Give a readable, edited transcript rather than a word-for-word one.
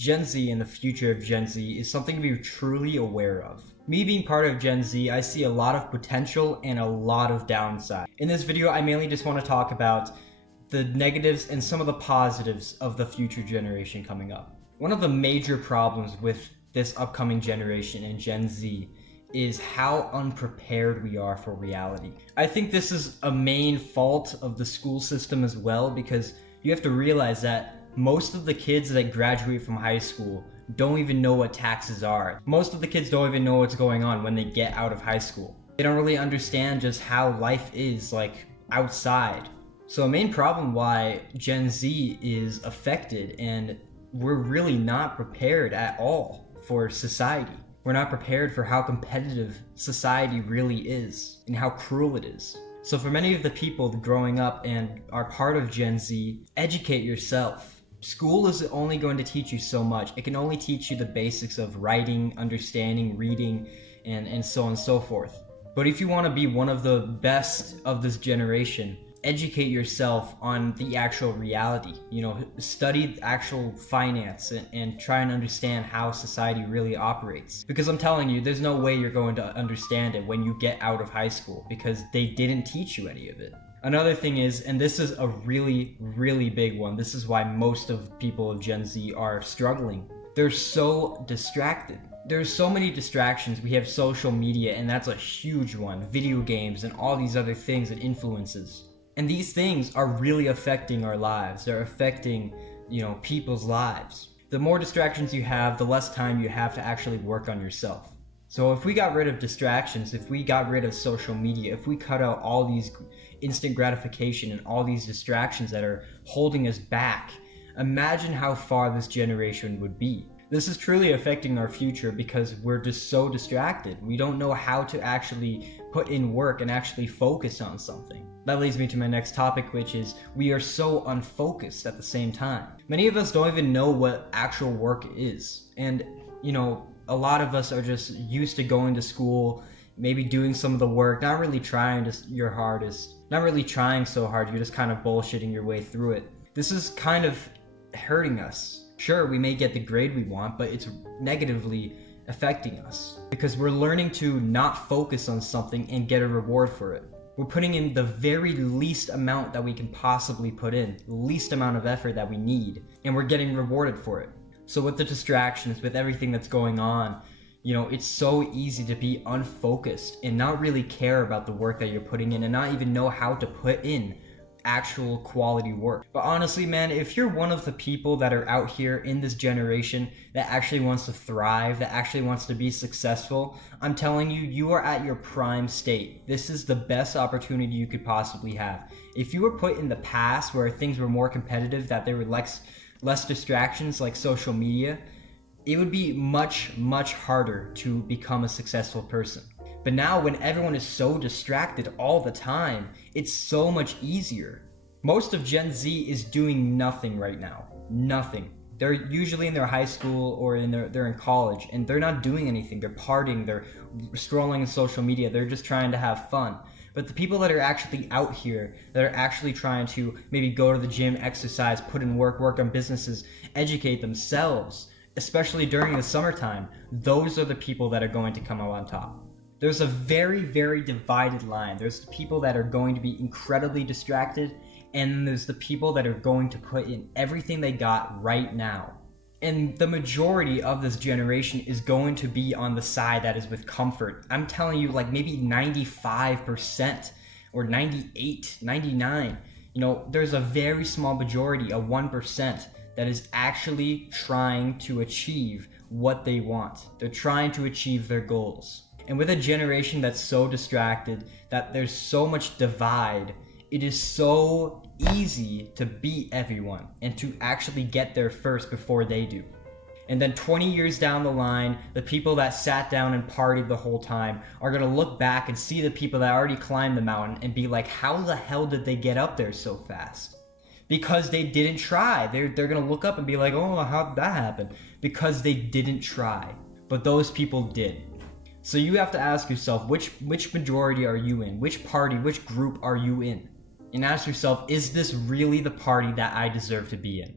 Gen Z and the future of Gen Z is something to be truly aware of. Me being part of Gen Z, I see a lot of potential and a lot of downside. In this video, I mainly just want to talk about the negatives and some of the positives of the future generation coming up. One of the major problems with this upcoming generation and Gen Z is how unprepared we are for reality. I think this is a main fault of the school system as well, because you have to realize that most of the kids that graduate from high school don't even know what taxes are. Most of the kids don't even know what's going on when they get out of high school. They don't really understand just how life is like outside. So a main problem why Gen Z is affected, and we're really not prepared at all for society. We're not prepared for how competitive society really is and how cruel it is. So for many of the people growing up and are part of Gen Z, educate yourself. School is only going to teach you so much. It can only teach you the basics of writing, understanding, reading, and so on and so forth. But if you want to be one of the best of this generation, educate yourself on the actual reality. Study actual finance and try and understand how society really operates. Because I'm telling you, there's no way you're going to understand it when you get out of high school, because they didn't teach you any of it. Another thing is, and this is a really, really big one, this is why most of people of Gen Z are struggling. They're so distracted. There's so many distractions. We have social media, and that's a huge one. Video games and all these other things and influences. And these things are really affecting our lives. They're affecting, people's lives. The more distractions you have, the less time you have to actually work on yourself. So if we got rid of distractions, if we got rid of social media, if we cut out all these instant gratification and all these distractions that are holding us back, imagine how far this generation would be. This is truly affecting our future because we're just so distracted. We don't know how to actually put in work and actually focus on something. That leads me to my next topic, which is we are so unfocused at the same time. Many of us don't even know what actual work is. And, a lot of us are just used to going to school, maybe doing some of the work, not really trying your hardest, not really trying so hard, you're just kind of bullshitting your way through it. This is kind of hurting us. Sure, we may get the grade we want, but it's negatively affecting us because we're learning to not focus on something and get a reward for it. We're putting in the very least amount that we can possibly put in, least amount of effort that we need, and we're getting rewarded for it. So with the distractions, with everything that's going on, it's so easy to be unfocused and not really care about the work that you're putting in and not even know how to put in actual quality work. But honestly, man, if you're one of the people that are out here in this generation that actually wants to thrive, that actually wants to be successful, I'm telling you, you are at your prime state. This is the best opportunity you could possibly have. If you were put in the past where things were more competitive, that there were less distractions like social media, it would be much, much harder to become a successful person. But now when everyone is so distracted all the time, it's so much easier. Most of Gen Z is doing nothing right now. Nothing. They're usually in their high school or they're in college, and they're not doing anything. They're partying, they're scrolling on social media, they're just trying to have fun. But the people that are actually out here, that are actually trying to maybe go to the gym, exercise, put in work on businesses, educate themselves, especially during the summertime, those are the people that are going to come out on top. There's a very, very divided line. There's the people that are going to be incredibly distracted, and there's the people that are going to put in everything they got right now. And the majority of this generation is going to be on the side that is with comfort. I'm telling you, like maybe 95% or 98, 99. There's a very small majority, a 1%, that is actually trying to achieve what they want. They're trying to achieve their goals. And with a generation that's so distracted, that there's so much divide, it is so easy to beat everyone and to actually get there first before they do. And then 20 years down the line, the people that sat down and partied the whole time are gonna look back and see the people that already climbed the mountain and be like, how the hell did they get up there so fast? Because they didn't try. They're gonna look up and be like, oh, how did that happen? Because they didn't try. But those people did. So you have to ask yourself, which majority are you in? Which party, which group are you in? And ask yourself, is this really the party that I deserve to be in?